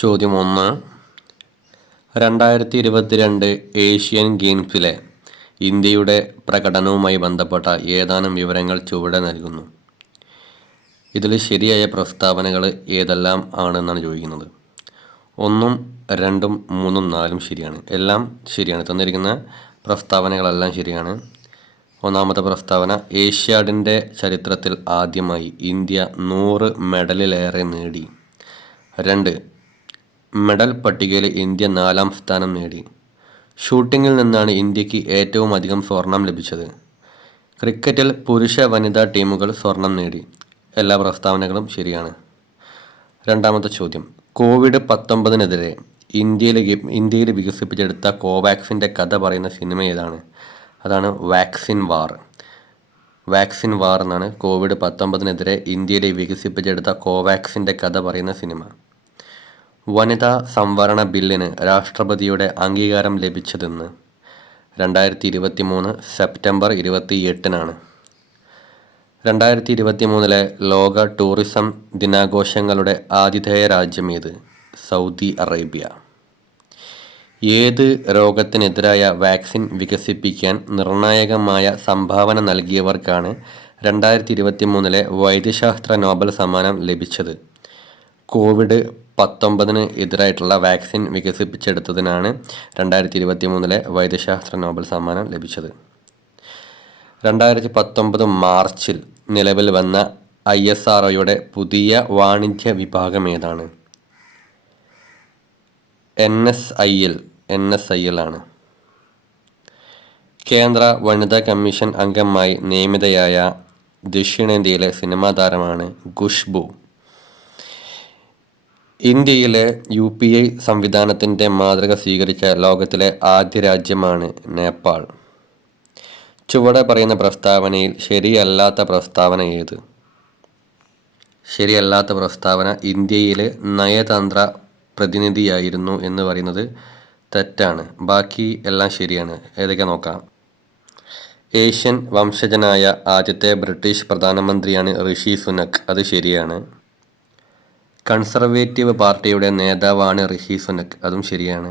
ചോദ്യം 1. 2022 ഏഷ്യൻ ഗെയിംസിലെ ഇന്ത്യയുടെ പ്രകടനവുമായി ബന്ധപ്പെട്ട ഏതാനും വിവരങ്ങൾ ചുവടെ നൽകുന്നു. ഇതിൽ ശരിയായ പ്രസ്താവനകൾ ഏതെല്ലാം ആണെന്നാണ് ചോദിക്കുന്നത്. 1, 2, 3, 4 ശരിയാണ്. എല്ലാം ശരിയാണ്. തന്നിരിക്കുന്ന പ്രസ്താവനകളെല്ലാം ശരിയാണ്. ഒന്നാമത്തെ പ്രസ്താവന, ഏഷ്യാഡിൻ്റെ ചരിത്രത്തിൽ ആദ്യമായി ഇന്ത്യ 100 മെഡലിലേറെ നേടി. 2, മെഡൽ പട്ടികയിൽ ഇന്ത്യ 4ാം സ്ഥാനം നേടി. ഷൂട്ടിങ്ങിൽ നിന്നാണ് ഇന്ത്യക്ക് ഏറ്റവും അധികം സ്വർണം ലഭിച്ചത്. ക്രിക്കറ്റിൽ പുരുഷ വനിതാ ടീമുകൾ സ്വർണം നേടി. എല്ലാ പ്രസ്താവനകളും ശരിയാണ്. രണ്ടാമത്തെ ചോദ്യം, COVID-19 ഇന്ത്യയിൽ വികസിപ്പിച്ചെടുത്ത കോവാക്സിൻ്റെ കഥ പറയുന്ന സിനിമ ഏതാണ്? അതാണ് വാക്സിൻ വാർ. വാക്സിൻ വാർ എന്നാണ് COVID-19 ഇന്ത്യയിൽ വികസിപ്പിച്ചെടുത്ത കോവാക്സിൻ്റെ കഥ പറയുന്ന സിനിമ. വനിതാ സംവരണ ബില്ലിന് രാഷ്ട്രപതിയുടെ അംഗീകാരം ലഭിച്ചതെന്ന്? 2023 സെപ്റ്റംബർ 28-നാണ്. 2023 ലോക ടൂറിസം ദിനാഘോഷങ്ങളുടെ ആതിഥേയ രാജ്യം ഏത്? Saudi Arabia. ഏത് രോഗത്തിനെതിരായ വാക്സിൻ വികസിപ്പിക്കാൻ നിർണായകമായ സംഭാവന നൽകിയവർക്കാണ് 2023 വൈദ്യശാസ്ത്ര നോബൽ സമ്മാനം ലഭിച്ചത്? COVID-19 എതിരായിട്ടുള്ള വാക്സിൻ വികസിപ്പിച്ചെടുത്തതിനാണ് 2023 വൈദ്യശാസ്ത്ര നോബൽ സമ്മാനം ലഭിച്ചത്. 2019 മാർച്ചിൽ നിലവിൽ വന്ന ISROയുടെ പുതിയ വാണിജ്യ വിഭാഗം ഏതാണ്? NSIL ആണ്. കേന്ദ്ര വനിതാ കമ്മീഷൻ അംഗമായി നിയമിതയായ ദക്ഷിണേന്ത്യയിലെ സിനിമാ താരമാണ് ഖുഷ്ബു. ഇന്ത്യയിലെ UPI സംവിധാനത്തിൻ്റെ മാതൃക സ്വീകരിച്ച ലോകത്തിലെ ആദ്യ രാജ്യമാണ് നേപ്പാൾ. ചുവടെ പറയുന്ന പ്രസ്താവനയിൽ ശരിയല്ലാത്ത പ്രസ്താവന ഏത്? ശരിയല്ലാത്ത പ്രസ്താവന ഇന്ത്യയിലെ നയതന്ത്ര പ്രതിനിധിയായിരുന്നു എന്ന് പറയുന്നത് തെറ്റാണ്. ബാക്കി എല്ലാം ശരിയാണ്. ഏതൊക്കെ നോക്കാം. ഏഷ്യൻ വംശജനായ ആദ്യത്തെ ബ്രിട്ടീഷ് പ്രധാനമന്ത്രിയാണ് ഋഷി സുനക്. അത് ശരിയാണ്. കൺസർവേറ്റീവ് പാർട്ടിയുടെ നേതാവാണ് ഋഷി സുനക്. അതും ശരിയാണ്.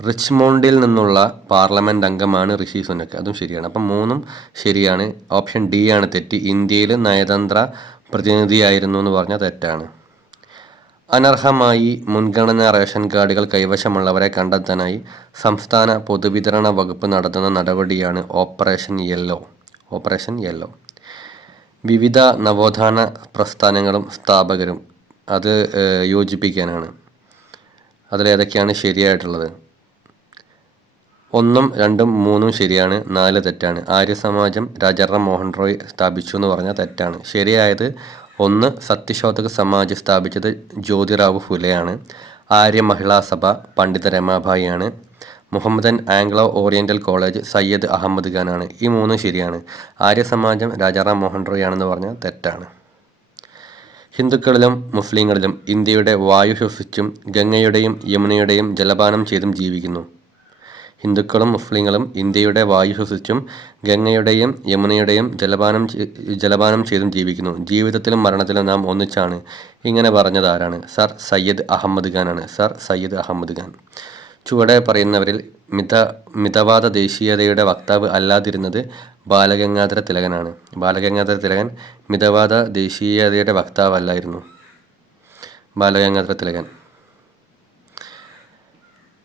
റിച്ച്മോണ്ടിൽ നിന്നുള്ള പാർലമെൻറ്റ് അംഗമാണ് ഋഷി സുനക്. അതും ശരിയാണ്. അപ്പം 3ഉം ശരിയാണ്. ഓപ്ഷൻ ഡി ആണ് തെറ്റ്. ഇന്ത്യയിൽ നയതന്ത്ര പ്രതിനിധിയായിരുന്നു എന്ന് പറഞ്ഞാൽ തെറ്റാണ്. അനർഹമായി മുൻഗണനാ റേഷൻ കാർഡുകൾ കൈവശമുള്ളവരെ കണ്ടെത്താനായി സംസ്ഥാന പൊതുവിതരണ വകുപ്പ് നടത്തുന്ന നടപടിയാണ് ഓപ്പറേഷൻ യെല്ലോ. വിവിധ നവോത്ഥാന പ്രസ്ഥാനങ്ങളും സ്ഥാപകരും അത് യോജിപ്പിക്കാനാണ്. അതിലേതൊക്കെയാണ് ശരിയായിട്ടുള്ളത്? 1, 2, 3 ശരിയാണ്. 4 തെറ്റാണ്. ആര്യസമാജം രാജാറാം മോഹൻ റോയ് സ്ഥാപിച്ചു എന്ന് പറഞ്ഞാൽ തെറ്റാണ്. ശരിയായത് 1, സത്യശോധക സമാജ് സ്ഥാപിച്ചത് ജ്യോതിറാവു ഫുലെയാണ്. ആര്യ മഹിളാ സഭ പണ്ഡിത രമാഭായി ആണ്. Muhammadan Anglo Oriental College Sayyid Ahmad ഖാനാണ്. ഈ 3 ശരിയാണ്. ആര്യസമാജം രാജാറാം മോഹൻ റോയ് ആണെന്ന് പറഞ്ഞാൽ തെറ്റാണ്. ഹിന്ദുക്കളിലും മുസ്ലിങ്ങളിലും ഇന്ത്യയുടെ വായു ശ്വസിച്ചും ഗംഗയുടെയും യമുനയുടെയും ജലപാനം ചെയ്തും ജീവിക്കുന്നു. ഹിന്ദുക്കളും മുസ്ലിങ്ങളും ഇന്ത്യയുടെ വായു ശ്വസിച്ചും ഗംഗയുടെയും യമുനയുടെയും ജലപാനം ചെയ്തും ജീവിക്കുന്നു. ജീവിതത്തിലും മരണത്തിലും നാം ഒന്നിച്ചാണ്. ഇങ്ങനെ പറഞ്ഞത് ആരാണ്? സർ സയ്യദ് അഹമ്മദ് ഖാനാണ്. സർ സയ്യദ് അഹമ്മദ് ഖാൻ. ചുവടെ പറയുന്നവരിൽ മിതവാദ ദേശീയതയുടെ വക്താവ് അല്ലാതിരുന്നത് ബാലഗംഗാധര തിലകനാണ്. ബാലഗംഗാധര തിലകൻ മിതവാദ ദേശീയതയുടെ വക്താവല്ലായിരുന്നു. ബാലഗംഗാധര തിലകൻ.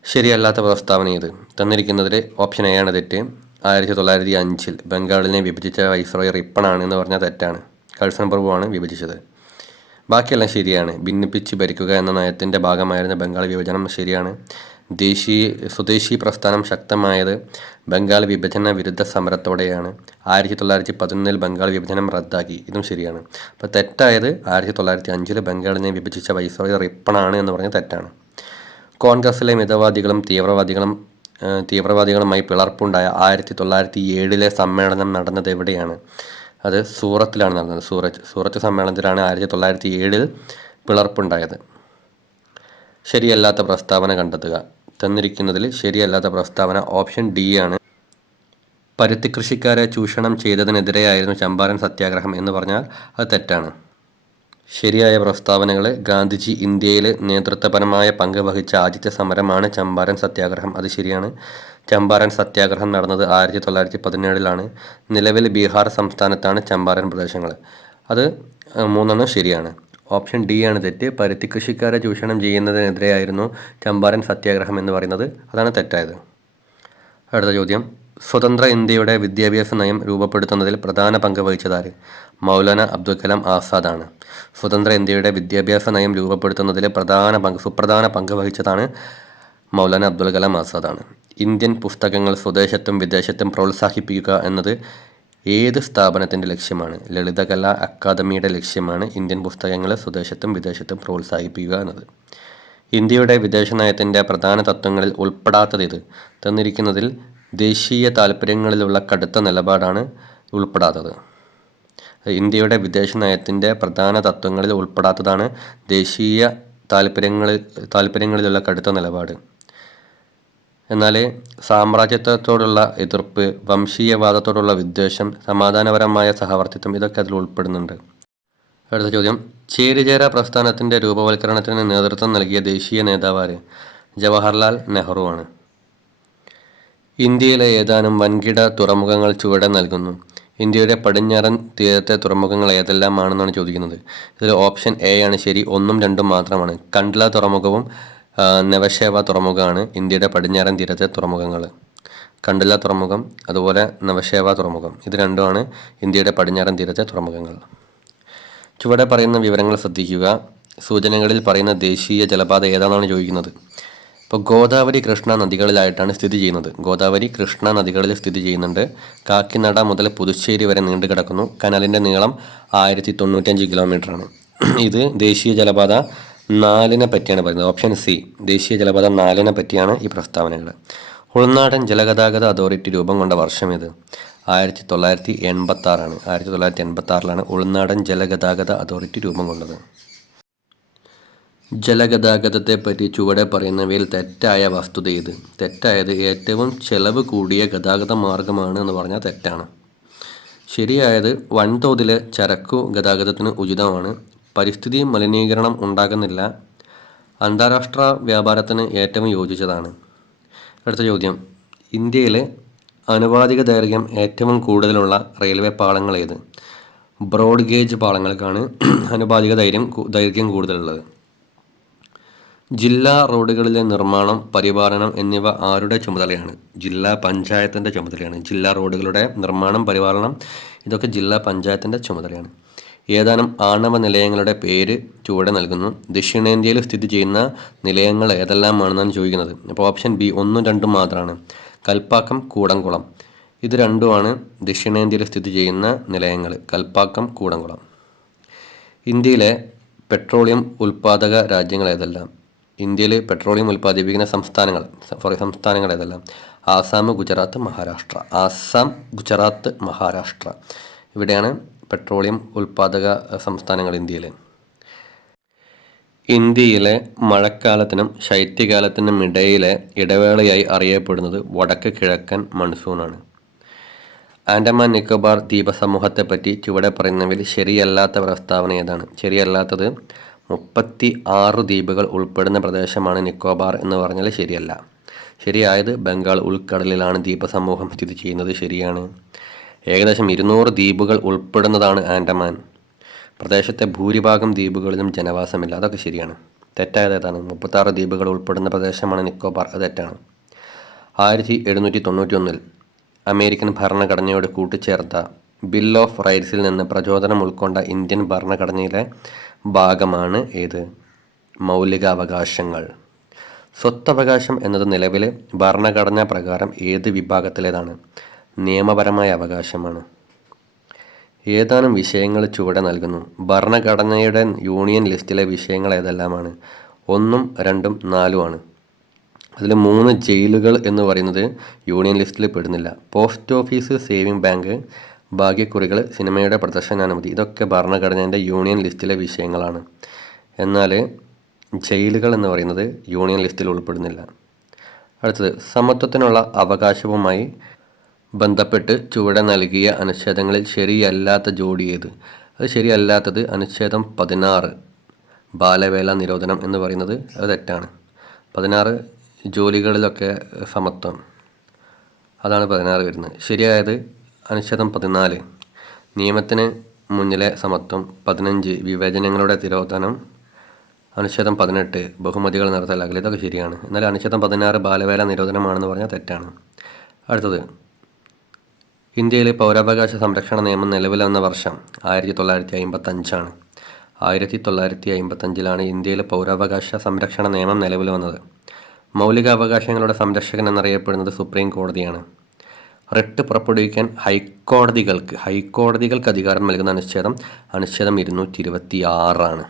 ശരിയല്ലാത്ത പ്രസ്താവന ഏത്? തന്നിരിക്കുന്നതിൽ ഓപ്ഷൻ എ ആണ് തെറ്റ്. 1905 ബംഗാളിനെ വിഭജിച്ച വൈസ്രോയി റിപ്പണാണ് എന്ന് പറഞ്ഞാൽ തെറ്റാണ്. കഴ്സൺ പ്രഭുവാണ് വിഭജിച്ചത്. ബാക്കിയെല്ലാം ശരിയാണ്. ഭിന്നിപ്പിച്ച് ഭരിക്കുക എന്ന നയത്തിൻ്റെ ഭാഗമായിരുന്ന ബംഗാൾ വിഭജനം ശരിയാണ്. സ്വദേശി പ്രസ്ഥാനം ശക്തമായത് ബംഗാൾ വിഭജന വിരുദ്ധ സമരത്തോടെയാണ്. 1911 ബംഗാൾ വിഭജനം റദ്ദാക്കി. ഇതും ശരിയാണ്. അപ്പോൾ തെറ്റായത് 1905 ബംഗാളിനെ വിഭജിച്ച വൈസ്രോയി റിപ്പണാണ് എന്ന് പറഞ്ഞാൽ തെറ്റാണ്. കോൺഗ്രസിലെ മിതവാദികളും തീവ്രവാദികളുമായി പിളർപ്പുണ്ടായ 1907 സമ്മേളനം നടന്നത് എവിടെയാണ്? അത് സൂറത്തിലാണ് നടന്നത്. സൂറത്ത് സമ്മേളനത്തിലാണ് 1907 പിളർപ്പുണ്ടായത്. ശരിയല്ലാത്ത പ്രസ്താവന കണ്ടെത്തുക. തന്നിരിക്കുന്നതിൽ ശരിയല്ലാത്ത പ്രസ്താവന ഓപ്ഷൻ ഡി ആണ്. പരുത്തി കൃഷിക്കാരെ ചൂഷണം ചെയ്തതിനെതിരെയായിരുന്നു ചമ്പാരൻ സത്യാഗ്രഹം എന്ന് പറഞ്ഞാൽ അത് തെറ്റാണ്. ശരിയായ പ്രസ്താവനകൾ: ഗാന്ധിജി ഇന്ത്യയിൽ നേതൃത്വപരമായ പങ്ക് വഹിച്ച ആദ്യത്തെ സമരമാണ് ചമ്പാരൻ സത്യാഗ്രഹം. അത് ശരിയാണ്. ചമ്പാരൻ സത്യാഗ്രഹം നടന്നത് 1917 നിലവിൽ ബീഹാർ സംസ്ഥാനത്താണ് ചമ്പാരൻ പ്രദേശങ്ങൾ. അത് 3 ശരിയാണ്. ഓപ്ഷൻ ഡി ആണ് തെറ്റ്. പരുത്തി കൃഷിക്കാരെ ചൂഷണം ചെയ്യുന്നതിനെതിരെയായിരുന്നു ചമ്പാരൻ സത്യാഗ്രഹം എന്ന് പറയുന്നത്. അതാണ് തെറ്റായത്. അടുത്ത ചോദ്യം: സ്വതന്ത്ര ഇന്ത്യയുടെ വിദ്യാഭ്യാസ നയം രൂപപ്പെടുത്തുന്നതിൽ പ്രധാന പങ്ക് വഹിച്ചതാര്? മൗലാന അബ്ദുൽ കലാം ആസാദാണ്. സ്വതന്ത്ര ഇന്ത്യയുടെ വിദ്യാഭ്യാസ നയം രൂപപ്പെടുത്തുന്നതിൽ സുപ്രധാന പങ്ക് വഹിച്ചതാണ് മൗലാന അബ്ദുൽ കലാം ആസാദാണ്. ഇന്ത്യൻ പുസ്തകങ്ങൾ സ്വദേശത്തും വിദേശത്തും പ്രോത്സാഹിപ്പിക്കുക എന്നത് ഏത് സ്ഥാപനത്തിൻ്റെ ലക്ഷ്യമാണ്? ലളിതകലാ അക്കാദമിയുടെ ലക്ഷ്യമാണ് ഇന്ത്യൻ പുസ്തകങ്ങൾ സ്വദേശത്തും വിദേശത്തും പ്രോത്സാഹിപ്പിക്കുക എന്നത്. ഇന്ത്യയുടെ വിദേശ നയത്തിൻ്റെ പ്രധാന തത്വങ്ങളിൽ ഉൾപ്പെടാത്തത് തന്നിരിക്കുന്നതിൽ ദേശീയ താൽപ്പര്യങ്ങളിലുള്ള കടുത്ത നിലപാടാണ് ഉൾപ്പെടാത്തത്. ഇന്ത്യയുടെ വിദേശ നയത്തിൻ്റെ പ്രധാന തത്വങ്ങളിൽ ഉൾപ്പെടാത്തതാണ് ദേശീയ താൽപ്പര്യങ്ങളിലുള്ള കടുത്ത നിലപാട്. എന്നാൽ സാമ്രാജ്യത്വത്തോടുള്ള എതിർപ്പ്, വംശീയവാദത്തോടുള്ള വിദ്വേഷം, സമാധാനപരമായ സഹവർത്തിത്വം ഇതൊക്കെ അതിൽ ഉൾപ്പെടുന്നുണ്ട്. അടുത്ത ചോദ്യം: ചേരിചേര പ്രസ്ഥാനത്തിൻ്റെ രൂപവൽക്കരണത്തിന് നേതൃത്വം നൽകിയ ദേശീയ നേതാവ് ജവഹർലാൽ നെഹ്റു ആണ്. ഇന്ത്യയിലെ ഏതാനും വൻകിട തുറമുഖങ്ങൾ ചുവടെ നൽകുന്നു. ഇന്ത്യയുടെ പടിഞ്ഞാറൻ തീരത്തെ തുറമുഖങ്ങൾ ഏതെല്ലാമാണെന്നാണ് ചോദിക്കുന്നത്. ഇതിൽ ഓപ്ഷൻ എ ആണ് ശരി. 1ഉം 2ഉം മാത്രമാണ്. കണ്ട്ല തുറമുഖവും നവശേവ തുറമുഖമാണ് ഇന്ത്യയുടെ പടിഞ്ഞാറൻ തീരത്തെ തുറമുഖങ്ങൾ. കണ്ട്ല തുറമുഖം അതുപോലെ നവശേവ തുറമുഖം ഇത് രണ്ടുമാണ് ഇന്ത്യയുടെ പടിഞ്ഞാറൻ തീരത്തെ തുറമുഖങ്ങൾ. ചുവടെ പറയുന്ന വിവരങ്ങൾ ശ്രദ്ധിക്കുക. സൂചനകളിൽ പറയുന്ന ദേശീയ ജലപാത ഏതാണെന്നാണ് ചോദിക്കുന്നത്. ഇപ്പോൾ ഗോദാവരി കൃഷ്ണ നദികളിലായിട്ടാണ് സ്ഥിതി ചെയ്യുന്നത്. ഗോദാവരി കൃഷ്ണ നദികളിൽ സ്ഥിതി ചെയ്യുന്നുണ്ട്. കാക്കിനട മുതൽ പുതുച്ചേരി വരെ നീണ്ടു കിടക്കുന്നു. കനാലിൻ്റെ നീളം 1095 കിലോമീറ്ററാണ്. ഇത് ദേശീയ ജലപാത 4 പറ്റിയാണ് പറയുന്നത്. ഓപ്ഷൻ സി, ദേശീയ ജലപാത 4 പറ്റിയാണ് ഈ പ്രസ്താവനകൾ. ഉൾനാടൻ ജലഗതാഗത അതോറിറ്റി രൂപം കൊണ്ട വർഷം ഏത്? 1986 1986 ഉൾനാടൻ ജലഗതാഗത അതോറിറ്റി രൂപം കൊണ്ടത്. ജലഗതാഗതത്തെപ്പറ്റി ചുവടെ പറയുന്നവയിൽ തെറ്റായ വസ്തുത ഏത്? തെറ്റായത് ഏറ്റവും ചെലവ് കൂടിയ ഗതാഗത മാർഗമാണ് എന്ന് പറഞ്ഞാൽ തെറ്റാണ്. ശരിയായത് വൻതോതിൽ ചരക്കു ഗതാഗതത്തിന് ഉചിതമാണ്. പരിസ്ഥിതി മലിനീകരണം ഉണ്ടാകുന്നില്ല. അന്താരാഷ്ട്ര വ്യാപാരത്തിന് ഏറ്റവും യോജിച്ചതാണ്. അടുത്ത ചോദ്യം: ഇന്ത്യയിലെ ആനുപാതിക ദൈർഘ്യം ഏറ്റവും കൂടുതലുള്ള റെയിൽവേ പാളങ്ങൾ ഏത്? ബ്രോഡ് ഗേജ് പാളങ്ങൾക്കാണ് ആനുപാതിക ദൈർഘ്യം കൂടുതലുള്ളത്. ജില്ലാ റോഡുകളിലെ നിർമ്മാണം, പരിപാലനം എന്നിവ ആരുടെ ചുമതലയാണ്? ജില്ലാ പഞ്ചായത്തിൻ്റെ ചുമതലയാണ്. ജില്ലാ റോഡുകളുടെ നിർമ്മാണം, പരിപാലനം ഇതൊക്കെ ജില്ലാ പഞ്ചായത്തിൻ്റെ ചുമതലയാണ്. ഏതാനും ആണവ നിലയങ്ങളുടെ പേര് ചുവടെ നൽകുന്നു. ദക്ഷിണേന്ത്യയിൽ സ്ഥിതി ചെയ്യുന്ന നിലയങ്ങൾ ഏതെല്ലാമാണെന്നാണ് ചോദിക്കുന്നത്. അപ്പോൾ ഓപ്ഷൻ ബി 1ഉം 2ഉം മാത്രമാണ്. കൽപ്പാക്കം, കൂടംകുളം ഇത് രണ്ടുമാണ് ദക്ഷിണേന്ത്യയിൽ സ്ഥിതി ചെയ്യുന്ന നിലയങ്ങൾ. കൽപ്പാക്കം, കൂടംകുളം. ഇന്ത്യയിലെ പെട്രോളിയം ഉൽപ്പാദക രാജ്യങ്ങൾ ഏതെല്ലാം? ഇന്ത്യയിൽ പെട്രോളിയം ഉൽപ്പാദിപ്പിക്കുന്ന സംസ്ഥാനങ്ങൾ ഏതെല്ലാം? ആസാം, ഗുജറാത്ത്, മഹാരാഷ്ട്ര. ആസാം, ഗുജറാത്ത്, മഹാരാഷ്ട്ര ഇവിടെയാണ് പെട്രോളിയം ഉൽപ്പാദക സംസ്ഥാനങ്ങൾ ഇന്ത്യയിൽ. ഇന്ത്യയിലെ മഴക്കാലത്തിനും ശൈത്യകാലത്തിനും ഇടയിലെ ഇടവേളയായി അറിയപ്പെടുന്നത് വടക്ക് കിഴക്കൻ മൺസൂണാണ്. ആൻഡമാൻ നിക്കോബാർ ദ്വീപസമൂഹത്തെപ്പറ്റി ചുവടെ പറയുന്നവയിൽ ശരിയല്ലാത്ത പ്രസ്താവന ഏതാണ്? ശരിയല്ലാത്തത് 36 ദ്വീപുകൾ ഉൾപ്പെടുന്ന പ്രദേശമാണ് നിക്കോബാർ എന്ന് പറഞ്ഞാൽ ശരിയല്ല. ശരിയായത് ബംഗാൾ ഉൾക്കടലിലാണ് ദ്വീപസമൂഹം സ്ഥിതി ചെയ്യുന്നത്. ശരിയാണ്. ഏകദേശം 200 ദ്വീപുകൾ ഉൾപ്പെടുന്നതാണ് ആൻഡമാൻ. പ്രദേശത്തെ ഭൂരിഭാഗം ദ്വീപുകളിലും ജനവാസമില്ല. അതൊക്കെ ശരിയാണ്. തെറ്റായത് ഏതാണ്? 36 ദ്വീപുകൾ ഉൾപ്പെടുന്ന പ്രദേശമാണ് നിക്കോബാർ. അത് തെറ്റാണ്. 1791 അമേരിക്കൻ ഭരണഘടനയോട് കൂട്ടിച്ചേർത്ത ബിൽ ഓഫ് റൈറ്റ്സിൽ നിന്ന് പ്രചോദനം ഉൾക്കൊണ്ട ഇന്ത്യൻ ഭരണഘടനയിലെ ഭാഗമാണ് ഏത്? മൗലികാവകാശങ്ങൾ. സ്വത്തവകാശം എന്നത് നിലവിലെ ഭരണഘടനാ പ്രകാരം ഏത് വിഭാഗത്തിലേതാണ്? നിയമപരമായ അവകാശമാണ്. ഏതാനും വിഷയങ്ങൾ ചുവടെ നൽകുന്നു. ഭരണഘടനയുടെ യൂണിയൻ ലിസ്റ്റിലെ വിഷയങ്ങൾ ഏതെല്ലാമാണ്? 1ഉം 2ഉം 4ഉമാണ്. അതിൽ 3 ജയിലുകൾ എന്ന് പറയുന്നത് യൂണിയൻ ലിസ്റ്റിൽ പെടുന്നില്ല. പോസ്റ്റ് ഓഫീസ്, സേവിംഗ് ബാങ്ക്, ഭാഗ്യക്കുറികൾ, സിനിമയുടെ പ്രദർശനാനുമതി ഇതൊക്കെ ഭരണഘടനയുടെ യൂണിയൻ ലിസ്റ്റിലെ വിഷയങ്ങളാണ്. എന്നാൽ ജയിലുകൾ എന്ന് പറയുന്നത് യൂണിയൻ ലിസ്റ്റിൽ ഉൾപ്പെടുന്നില്ല. അടുത്തത് സമത്വത്തിനുള്ള അവകാശവുമായി ബന്ധപ്പെട്ട് ചുവടെ നൽകിയ അനുച്ഛേദങ്ങളിൽ ശരിയല്ലാത്ത ജോഡി ഏത്? അത് ശരിയല്ലാത്തത് അനുച്ഛേദം 16 ബാലവേല നിരോധനം എന്ന് പറയുന്നത് അത് തെറ്റാണ്. 16 ജോലികളിലൊക്കെ സമത്വം, അതാണ് 16 വരുന്നത്. ശരിയായത് അനുച്ഛേദം 14 നിയമത്തിന് മുന്നിലെ സമത്വം. 15 വിവേചനങ്ങളുടെ തിരോധാനം. അനുച്ഛേദം 18 ബഹുമതികൾ നിർത്തലാക്കൽ. ഇതൊക്കെ ശരിയാണ്. എന്നാൽ അനുച്ഛേദം 16 ബാലവേല നിരോധനമാണെന്ന് പറഞ്ഞാൽ തെറ്റാണ്. അടുത്തത്, ഇന്ത്യയിലെ പൗരാവകാശ സംരക്ഷണ നിയമം നിലവിൽ വന്ന വർഷം 1955 1955 ഇന്ത്യയിലെ പൗരാവകാശ സംരക്ഷണ നിയമം നിലവിൽ വന്നത്. മൗലികാവകാശങ്ങളുടെ സംരക്ഷകൻ എന്നറിയപ്പെടുന്നത് സുപ്രീം കോടതിയാണ്. റിട്ട് പുറപ്പെടുവിക്കാൻ ഹൈക്കോടതികൾക്ക് അധികാരം നൽകുന്ന അനുച്ഛേദം 226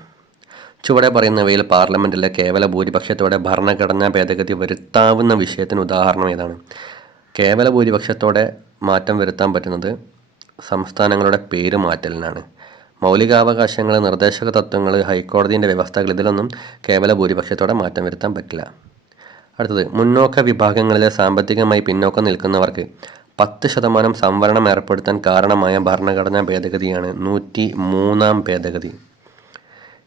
ചുവടെ പറയുന്നവയിൽ പാർലമെൻറ്റിലെ കേവല ഭൂരിപക്ഷത്തോടെ ഭരണഘടനാ ഭേദഗതി വരുത്താവുന്ന വിഷയത്തിന് ഉദാഹരണം ഏതാണ്? കേവല ഭൂരിപക്ഷത്തോടെ മാറ്റം വരുത്താൻ പറ്റുന്നത് സംസ്ഥാനങ്ങളുടെ പേര് മാറ്റലിനാണ്. മൗലികാവകാശങ്ങൾ, നിർദ്ദേശക തത്വങ്ങൾ, ഹൈക്കോടതിൻ്റെ വ്യവസ്ഥകൾ, ഇതിലൊന്നും കേവല ഭൂരിപക്ഷത്തോടെ മാറ്റം വരുത്താൻ പറ്റില്ല. അടുത്തത്, മുന്നോക്ക വിഭാഗങ്ങളിലെ സാമ്പത്തികമായി പിന്നോക്കം നിൽക്കുന്നവർക്ക് 10% സംവരണം ഏർപ്പെടുത്താൻ കാരണമായ ഭരണഘടനാ ഭേദഗതിയാണ് 103 ഭേദഗതി.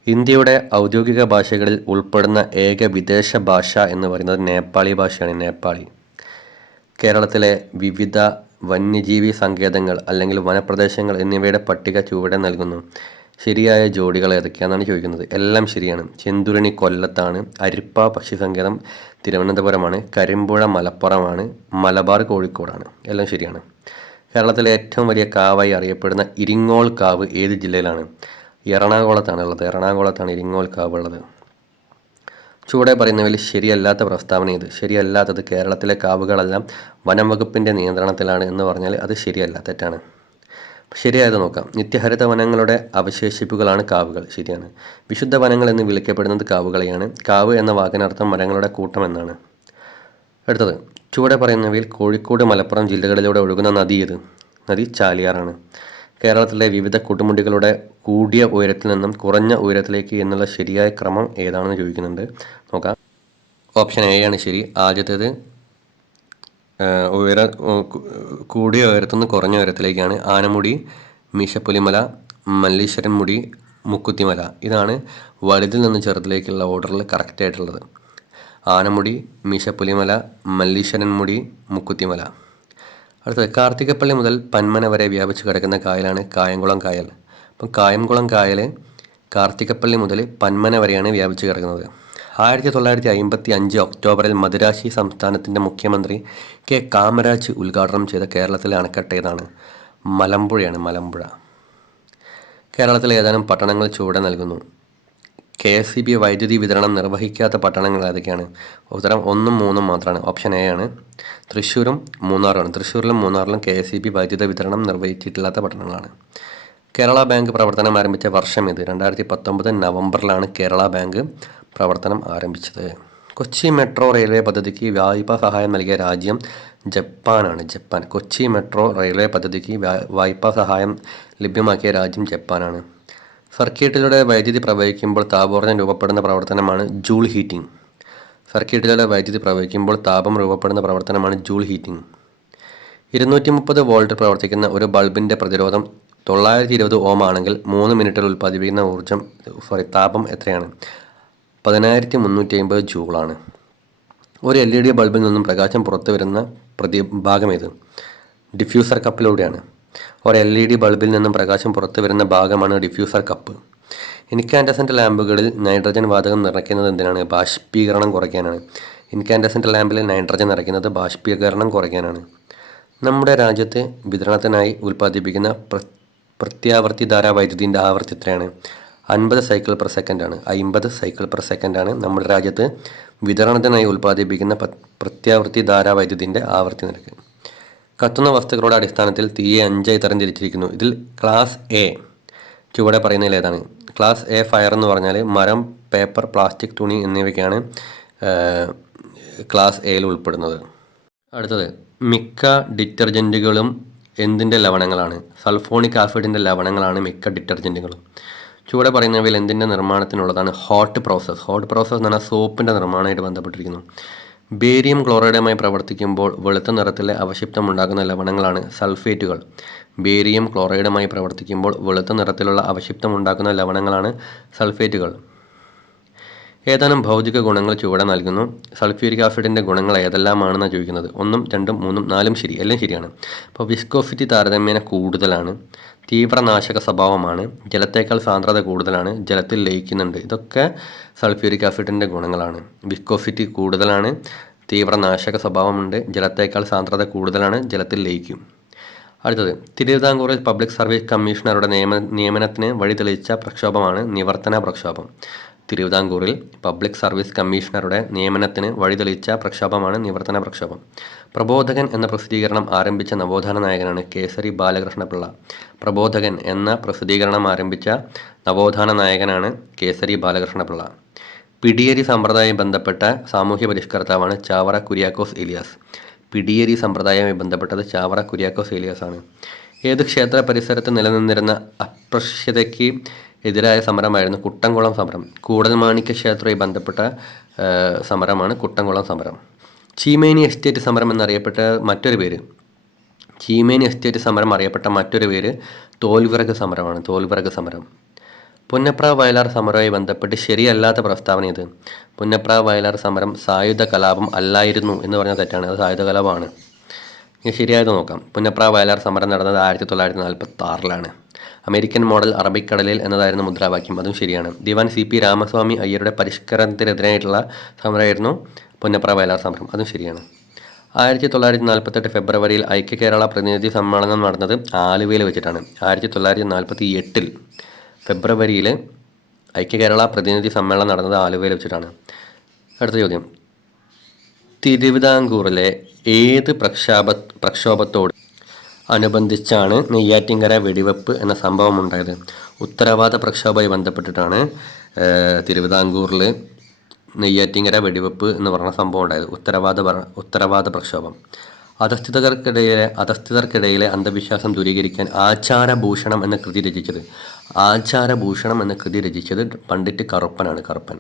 ഇന്ത്യയുടെ ഔദ്യോഗിക ഭാഷകളിൽ ഉൾപ്പെടുന്ന ഏക വിദേശ ഭാഷ എന്ന് പറയുന്നത് നേപ്പാളി ഭാഷയാണ്. നേപ്പാളി. കേരളത്തിലെ വിവിധ വന്യജീവി സങ്കേതങ്ങൾ അല്ലെങ്കിൽ വനപ്രദേശങ്ങൾ എന്നിവയുടെ പട്ടിക ചുവടെ നൽകുന്നു. ശരിയായ ജോഡികൾ ഏതൊക്കെയാണെന്നാണ് ചോദിക്കുന്നത്. എല്ലാം ശരിയാണ്. ചെന്തുരണി കൊല്ലത്താണ്, അരിപ്പ പക്ഷി സങ്കേതം തിരുവനന്തപുരമാണ്, കരിമ്പുഴ മലപ്പുറമാണ്, മലബാർ കോഴിക്കോടാണ്. എല്ലാം ശരിയാണ്. കേരളത്തിലെ ഏറ്റവും വലിയ കാവായി അറിയപ്പെടുന്ന ഇരിങ്ങോൾ കാവ് ഏത് ജില്ലയിലാണ്? എറണാകുളത്താണ് ഇരിങ്ങോൾ കാവ് ഉള്ളത്. ചുവടെ പറയുന്നവയിൽ ശരിയല്ലാത്ത പ്രസ്താവന ഇത്. ശരിയല്ലാത്തത് കേരളത്തിലെ കാവുകളെല്ലാം വനം വകുപ്പിൻ്റെ നിയന്ത്രണത്തിലാണ് എന്ന് പറഞ്ഞാൽ അത് ശരിയല്ല, തെറ്റാണ്. ശരിയായത് നോക്കാം. നിത്യഹരിത വനങ്ങളുടെ അവശേഷിപ്പുകളാണ് കാവുകൾ. ശരിയാണ്. വിശുദ്ധ വനങ്ങൾ എന്ന് വിളിക്കപ്പെടുന്നത് കാവുകളെയാണ്. കാവ് എന്ന വാക്കിനർത്ഥം മരങ്ങളുടെ കൂട്ടം എന്നാണ്. അടുത്തത്, ചുവടെ പറയുന്നവയിൽ കോഴിക്കോട് മലപ്പുറം ജില്ലകളിലൂടെ ഒഴുകുന്ന നദി ഏത്? നദി ചാലിയാറാണ്. കേരളത്തിലെ വിവിധ കൊടുമുടികളുടെ കൂടിയ ഉയരത്തിൽ നിന്നും കുറഞ്ഞ ഉയരത്തിലേക്ക് എന്നുള്ള ശരിയായ ക്രമം ഏതാണെന്ന് ചോദിക്കുന്നുണ്ട്. നോക്കാം. ഓപ്ഷൻ എ ആണ് ശരി. ആദ്യത്തേത് കൂടിയ ഉയരത്തു നിന്ന് കുറഞ്ഞ ഉയരത്തിലേക്കാണ്. ആനമുടി, മീശപ്പുലിമല, മല്ലീശ്വരൻ മുടി, മുക്കുത്തിമല. ഇതാണ് വലുതിൽ നിന്ന് ചെറുതിലേക്കുള്ള ഓർഡറിൽ കറക്റ്റായിട്ടുള്ളത്. ആനമുടി, മീശപ്പുലിമല, മല്ലീശ്വരൻ മുടി, മുക്കുത്തിമല. അടുത്തത്, കാർത്തികപ്പള്ളി മുതൽ പന്മന വരെ വ്യാപിച്ച് കിടക്കുന്ന കായലാണ് കായംകുളം കായൽ. അപ്പം കായംകുളം കായൽ കാർത്തികപ്പള്ളി മുതൽ പന്മന വരെയാണ് വ്യാപിച്ച് കിടക്കുന്നത്. 1955 ഒക്ടോബറിൽ മദിരാശി സംസ്ഥാനത്തിൻ്റെ മുഖ്യമന്ത്രി കെ കാമരാജ് ഉദ്ഘാടനം ചെയ്ത കേരളത്തിലെ അണക്കെട്ട് ഏതാണ്? മലമ്പുഴയാണ്. മലമ്പുഴ. കേരളത്തിലെ ഏതാനും പട്ടണങ്ങൾ ചുവടെ നൽകുന്നു. KSEB വൈദ്യുതി വിതരണം നിർവഹിക്കാത്ത പട്ടണങ്ങൾ ഏതൊക്കെയാണ്? ഉത്തരം 1ഉം 3ഉം മാത്രമാണ്. ഓപ്ഷൻ എ ആണ്. തൃശ്ശൂരും മൂന്നാറുമാണ്. തൃശ്ശൂരിലും മൂന്നാറിലും KSEB വൈദ്യുത വിതരണം നിർവഹിച്ചിട്ടില്ലാത്ത പട്ടണങ്ങളാണ്. കേരള ബാങ്ക് പ്രവർത്തനം ആരംഭിച്ച വർഷം ഇത്? 2019 നവംബറിലാണ് കേരള ബാങ്ക് പ്രവർത്തനം ആരംഭിച്ചത്. കൊച്ചി മെട്രോ റെയിൽവേ പദ്ധതിക്ക് വായ്പാ സഹായം നൽകിയ രാജ്യം ജപ്പാനാണ്. ജപ്പാൻ. കൊച്ചി മെട്രോ റെയിൽവേ പദ്ധതിക്ക് വായ്പാ സഹായം ലഭ്യമാക്കിയ രാജ്യം ജപ്പാനാണ്. സർക്യൂട്ടിലൂടെ വൈദ്യുതി പ്രവഹിക്കുമ്പോൾ താപോർജ്ജം രൂപപ്പെടുന്ന പ്രവർത്തനമാണ് ജൂൾ ഹീറ്റിംഗ്. സർക്യൂട്ടിലൂടെ വൈദ്യുതി പ്രവഹിക്കുമ്പോൾ താപം രൂപപ്പെടുന്ന പ്രവർത്തനമാണ് ജൂൾ ഹീറ്റിംഗ്. 230 വോൾട്ട് പ്രവർത്തിക്കുന്ന ഒരു ബൾബിൻ്റെ പ്രതിരോധം 920 ഓം ആണെങ്കിൽ 3 മിനിറ്റിൽ ഉൽപ്പാദിപ്പിക്കുന്ന താപം എത്രയാണ്? 10350 ജൂളാണ്. ഒരു LED ബൾബിൽ നിന്നും പ്രകാശം പുറത്തു വരുന്ന ഭാഗം ഏത്? ഡിഫ്യൂസർ കപ്പിലൂടെയാണ്. ഒരു LED ബൾബിൽ നിന്നും പ്രകാശം പുറത്തു വരുന്ന ഭാഗമാണ് ഡിഫ്യൂസർ കപ്പ്. ഇൻകാൻഡസെൻ്റ് ലാമ്പുകളിൽ നൈട്രജൻ വാതകം നിറയ്ക്കുന്നത് എന്തിനാണ്? ബാഷ്പീകരണം കുറയ്ക്കാനാണ്. ഇൻകാൻഡസെൻ്റ് ലാമ്പിൽ നൈട്രജൻ നിറയ്ക്കുന്നത് ബാഷ്പീകരണം കുറയ്ക്കാനാണ്. നമ്മുടെ രാജ്യത്ത് വിതരണത്തിനായി ഉൽപ്പാദിപ്പിക്കുന്ന പ്രത്യാവർത്തി ധാരാവൈദ്യുതിൻ്റെ ആവൃത്തി എത്രയാണ്? 50 സൈക്കിൾ പെർ സെക്കൻഡാണ്. 50 സൈക്കിൾ പെർ സെക്കൻഡാണ് നമ്മുടെ രാജ്യത്ത് വിതരണത്തിനായി ഉൽപ്പാദിപ്പിക്കുന്ന പ്രത്യാവർത്തി ധാരാവൈദ്യുതിൻ്റെ ആവൃത്തി നിരക്ക്. കത്തുന്ന വസ്തുക്കളുടെ അടിസ്ഥാനത്തിൽ തീയെ 5ആയി തരംതിരിച്ചിരിക്കുന്നു. ഇതിൽ ക്ലാസ് എ ചുവടെ പറയുന്നതിൽ ഏതാണ്? ക്ലാസ് എ ഫയർ എന്ന് പറഞ്ഞാൽ മരം, പേപ്പർ, പ്ലാസ്റ്റിക്, തുണി എന്നിവയ്ക്കാണ് ക്ലാസ് എയിൽ ഉൾപ്പെടുന്നത്. അടുത്തത്, മിക്ക ഡിറ്റർജൻറ്റുകളും എന്തിൻ്റെ ലവണങ്ങളാണ്? സൾഫോണിക് ആസിഡിൻ്റെ ലവണങ്ങളാണ് മിക്ക ഡിറ്റർജൻറ്റുകളും. ചുവടെ പറയുന്നവയിൽ എന്തിൻ്റെ നിർമ്മാണത്തിനുള്ളതാണ്? Hot process. ഹോട്ട് പ്രോസസ്സ് എന്ന് പറഞ്ഞാൽ സോപ്പിൻ്റെ നിർമ്മാണമായിട്ട് ബന്ധപ്പെട്ടിരിക്കുന്നു. ബേരിയം ക്ലോറൈഡുമായി പ്രവർത്തിക്കുമ്പോൾ വെളുത്ത നിറത്തിലെ അവശിഷ്ടം ഉണ്ടാകുന്ന ലവണങ്ങളാണ് സൾഫേറ്റുകൾ. ബേരിയം ക്ലോറൈഡുമായി പ്രവർത്തിക്കുമ്പോൾ വെളുത്ത നിറത്തിലുള്ള അവശിഷ്ടമുണ്ടാക്കുന്ന ലവണങ്ങളാണ് സൾഫേറ്റുകൾ. ഏതാനും ഭൗതിക ഗുണങ്ങൾ ചുവടെ നൽകുന്നു. സൾഫ്യൂരിക് ആസിഡിൻ്റെ ഗുണങ്ങൾ ഏതെല്ലാമാണെന്നാണ് ചോദിക്കുന്നത്. 1, 2, 3, 4 ശരി, എല്ലാം ശരിയാണ്. അപ്പോൾ വിസ്കോസിറ്റി താരതമ്യേന കൂടുതലാണ്, തീവ്രനാശക സ്വഭാവമാണ്, ജലത്തേക്കാൾ സാന്ദ്രത കൂടുതലാണ്, ജലത്തിൽ ലയിക്കുന്നുണ്ട്. ഇതൊക്കെ സൾഫ്യൂരിക് ആസിഡിൻ്റെ ഗുണങ്ങളാണ്. വിസ്കോസിറ്റി കൂടുതലാണ്, തീവ്രനാശക സ്വഭാവമുണ്ട്, ജലത്തേക്കാൾ സാന്ദ്രത കൂടുതലാണ്, ജലത്തിൽ ലയിക്കും. അടുത്തത്, തിരുവിതാംകൂറിൽ പബ്ലിക് സർവീസ് കമ്മീഷണറുടെ നിയമനത്തിന് വഴി തെളിയിച്ച പ്രക്ഷോഭമാണ് നിവർത്തന പ്രക്ഷോഭം. തിരുവിതാംകൂറിൽ പബ്ലിക് സർവീസ് കമ്മീഷണറുടെ നിയമനത്തിന് വഴി തെളിയിച്ച പ്രക്ഷോഭമാണ് നിവർത്തന പ്രക്ഷോഭം. പ്രബോധകൻ എന്ന പ്രസിദ്ധീകരണം ആരംഭിച്ച നവോത്ഥാന നായകനാണ് കേസരി ബാലകൃഷ്ണപിള്ള. പ്രബോധകൻ എന്ന പ്രസിദ്ധീകരണം ആരംഭിച്ച നവോത്ഥാന നായകനാണ് കേസരി ബാലകൃഷ്ണപിള്ള. പിടിയേരി സമ്പ്രദായവുമായി ബന്ധപ്പെട്ട സാമൂഹ്യ പരിഷ്കർത്താവാണ് ചാവറ കുര്യാക്കോസ് ഏലിയാസ്. പിടിയേരി സമ്പ്രദായവുമായി ബന്ധപ്പെട്ടത് ചാവറ കുര്യാക്കോസ് ഏലിയാസ് ആണ്. ഏത് ക്ഷേത്ര പരിസരത്ത് നിലനിന്നിരുന്ന അസ്പൃശ്യതയ്ക്ക് എതിരായ സമരമായിരുന്നു കുട്ടംകുളം സമരം. കൂടൽമാണിക്യ ക്ഷേത്രവുമായി ബന്ധപ്പെട്ട സമരമാണ് കുട്ടംകുളം സമരം. ചീമേനി എസ്റ്റേറ്റ് സമരം എന്നറിയപ്പെട്ട മറ്റൊരു പേര് തോൽവിറക് സമരമാണ്. തോൽവിറക് സമരം. പുന്നപ്ര വയലാർ സമരവുമായി ബന്ധപ്പെട്ട് ശരിയല്ലാത്ത പ്രസ്താവന ഇത്. പുന്നപ്ര വയലാർ സമരം സായുധ കലാപം അല്ലായിരുന്നു എന്ന് പറഞ്ഞാൽ തെറ്റാണ്. അത് സായുധ കലാപമാണ്. ഇനി ശരിയായത് നോക്കാം. പുന്നപ്ര വയലാർ സമരം നടന്നത് 1946-ലാണ്. അമേരിക്കൻ മോഡൽ അറബിക്കടലിൽ എന്നതായിരുന്നു മുദ്രാവാക്യം. അതും ശരിയാണ്. ദിവാൻ CP രാമസ്വാമി അയ്യരുടെ പരിഷ്കരണത്തിനെതിരായിട്ടുള്ള സമരമായിരുന്നു പുന്നപ്ര വയലാർ സമരം. അതും ശരിയാണ്. 1948 ഫെബ്രുവരിയിൽ ഐക്യ കേരള പ്രതിനിധി സമ്മേളനം നടന്നത് ആലുവയിൽ വെച്ചിട്ടാണ്. 1948 ഫെബ്രുവരിയിൽ ഐക്യ കേരള പ്രതിനിധി സമ്മേളനം നടന്നത് ആലുവയിൽ വെച്ചിട്ടാണ്. അടുത്ത ചോദ്യം, തിരുവിതാംകൂറിലെ ഏത് പ്രക്ഷോഭത്തോട് അനുബന്ധിച്ചാണ് നെയ്യാറ്റിൻകര വെടിവെപ്പ് എന്ന സംഭവം ഉണ്ടായത്? ഉത്തരവാദ പ്രക്ഷോഭവുമായി ബന്ധപ്പെട്ടിട്ടാണ് തിരുവിതാംകൂറിൽ നെയ്യാറ്റിൻകര വെടിവെപ്പ് എന്ന് പറഞ്ഞ സംഭവം ഉണ്ടായത്. ഉത്തരവാദ പ്രക്ഷോഭം. അധസ്ഥിതർക്കിടയിലെ അന്ധവിശ്വാസം ദൂരീകരിക്കാൻ ആചാരഭൂഷണം എന്ന കൃതി രചിച്ചത് പണ്ഡിറ്റ് കറുപ്പനാണ്. കറുപ്പൻ.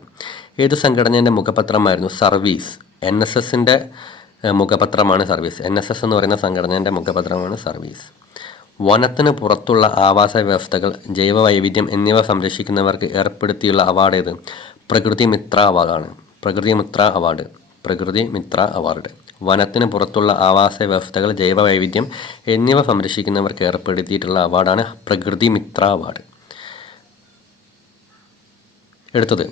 ഏത് സംഘടനയുടെ മുഖപത്രമായിരുന്നു സർവീസ്? NSSൻ്റെ മുഖപത്രമാണ് സർവീസ്. NSS എന്ന് പറയുന്ന സംഘടനയുടെ മുഖപത്രമാണ് സർവീസ്. വനത്തിന് പുറത്തുള്ള ആവാസ വ്യവസ്ഥകൾ, ജൈവ വൈവിധ്യം എന്നിവ സംരക്ഷിക്കുന്നവർക്ക് ഏർപ്പെടുത്തിയുള്ള അവാർഡ് ഏത്? പ്രകൃതി മിത്ര അവാർഡ്. വനത്തിന് പുറത്തുള്ള ആവാസ വ്യവസ്ഥകൾ, ജൈവ വൈവിധ്യം എന്നിവ സംരക്ഷിക്കുന്നവർക്ക് ഏർപ്പെടുത്തിയിട്ടുള്ള അവാർഡാണ് പ്രകൃതി മിത്ര അവാർഡ്. അടുത്തത്,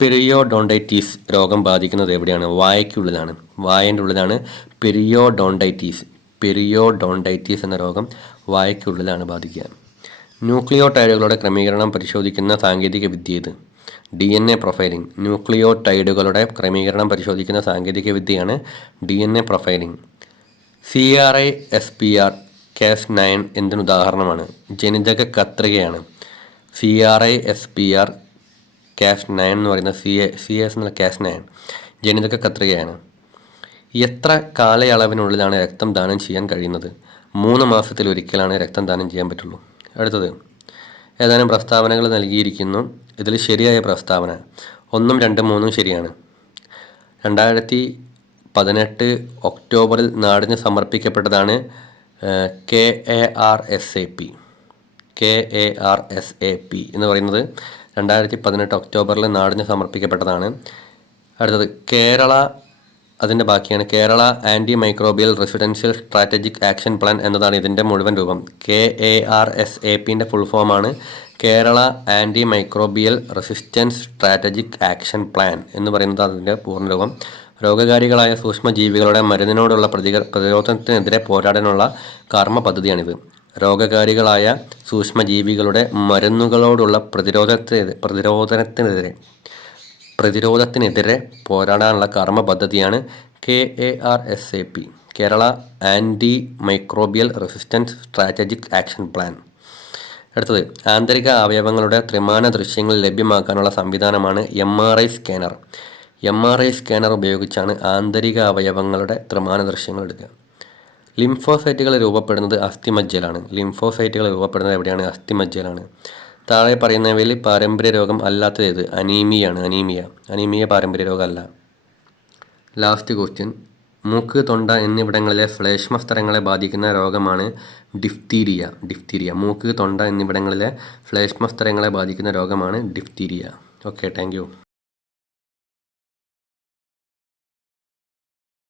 പെരിയോഡോണ്ടൈറ്റിസ് രോഗം ബാധിക്കുന്നത് എവിടെയാണ്? വായൻ്റെ ഉള്ളിലാണ് പെരിയോഡോണ്ടൈറ്റിസ് എന്ന രോഗം വായയ്ക്കുള്ളിലാണ് ബാധിക്കുക. ന്യൂക്ലിയോടൈഡുകളുടെ ക്രമീകരണം പരിശോധിക്കുന്ന സാങ്കേതിക വിദ്യ ഇത്? DNA profiling. ന്യൂക്ലിയോടൈഡുകളുടെ ക്രമീകരണം പരിശോധിക്കുന്ന സാങ്കേതിക വിദ്യയാണ് DNA പ്രൊഫൈലിംഗ്. CRISPR Cas9 എന്തിനുദാഹരണമാണ്? ജനിതക കത്രികയാണ്. CRISPR Cas9 എന്ന് പറയുന്ന CS എന്നുള്ള Cas9 ജനിതക കത്രികയാണ്. എത്ര കാലയളവിനുള്ളിലാണ് രക്തം ദാനം ചെയ്യാൻ കഴിയുന്നത്? 3 മാസത്തിലൊരിക്കലാണ് രക്തം ദാനം ചെയ്യാൻ പറ്റുള്ളൂ. അടുത്തത്, ഏതാനും പ്രസ്താവനകൾ നൽകിയിരിക്കുന്നു. ഇതിൽ ശരിയായ പ്രസ്താവന 1, 2, 3 ശരിയാണ്. 2018 ഒക്ടോബറിൽ നാടിന് സമർപ്പിക്കപ്പെട്ടതാണ് KARSAP എന്ന് പറയുന്നത് 2018 ഒക്ടോബറിൽ നാടിന് സമർപ്പിക്കപ്പെട്ടതാണ്. അടുത്തത്, അതിൻ്റെ ബാക്കിയാണ് Kerala antimicrobial residential strategic action plan എന്നതാണ് ഇതിൻ്റെ മുഴുവൻ രൂപം. KARSAPൻ്റെ ഫുൾ ഫോമാണ് Kerala antimicrobial resistance strategic action plan എന്ന് പറയുന്നത് അതിൻ്റെ പൂർണ്ണരൂപം. രോഗകാരികളായ സൂക്ഷ്മജീവികളുടെ മരുന്നിനോടുള്ള പ്രതിരോധത്തിനെതിരെ പോരാടാനുള്ള കർമ്മ പദ്ധതിയാണിത്. രോഗകാരികളായ സൂക്ഷ്മജീവികളുടെ മരുന്നുകളോടുള്ള പ്രതിരോധത്തിനെതിരെ പോരാടാനുള്ള കർമ്മ പദ്ധതിയാണ് KARSAP, Kerala antimicrobial resistance strategic action plan. അടുത്തത്, ആന്തരിക അവയവങ്ങളുടെ ത്രിമാന ദൃശ്യങ്ങൾ ലഭ്യമാക്കാനുള്ള സംവിധാനമാണ് MRI സ്കാനർ. MRI സ്കാനർ ഉപയോഗിച്ചാണ് ആന്തരിക അവയവങ്ങളുടെ ത്രിമാന ദൃശ്യങ്ങൾ എടുക്കുക. ലിംഫോസൈറ്റുകൾ രൂപപ്പെടുന്നത് അസ്ഥിമജ്ജയിലാണ്. എവിടെയാണ്? അസ്ഥിമജ്ജയിലാണ്. താഴെ പറയുന്നവയിൽ പാരമ്പര്യ രോഗം അല്ലാത്തത് ഏത്? അനീമിയ പാരമ്പര്യ രോഗമല്ല. ലാസ്റ്റ് ക്വസ്റ്റ്യൻ, മൂക്ക്, തൊണ്ട എന്നിവിടങ്ങളിലെ ശ്ലേഷ്മസ്തരങ്ങളെ ബാധിക്കുന്ന രോഗമാണ് ഡിഫ്തീരിയ. മൂക്ക്, തൊണ്ട എന്നിവിടങ്ങളിലെ ശ്ലേഷ്മസ്തരങ്ങളെ ബാധിക്കുന്ന രോഗമാണ് ഡിഫ്തീരിയ. Okay, thank you.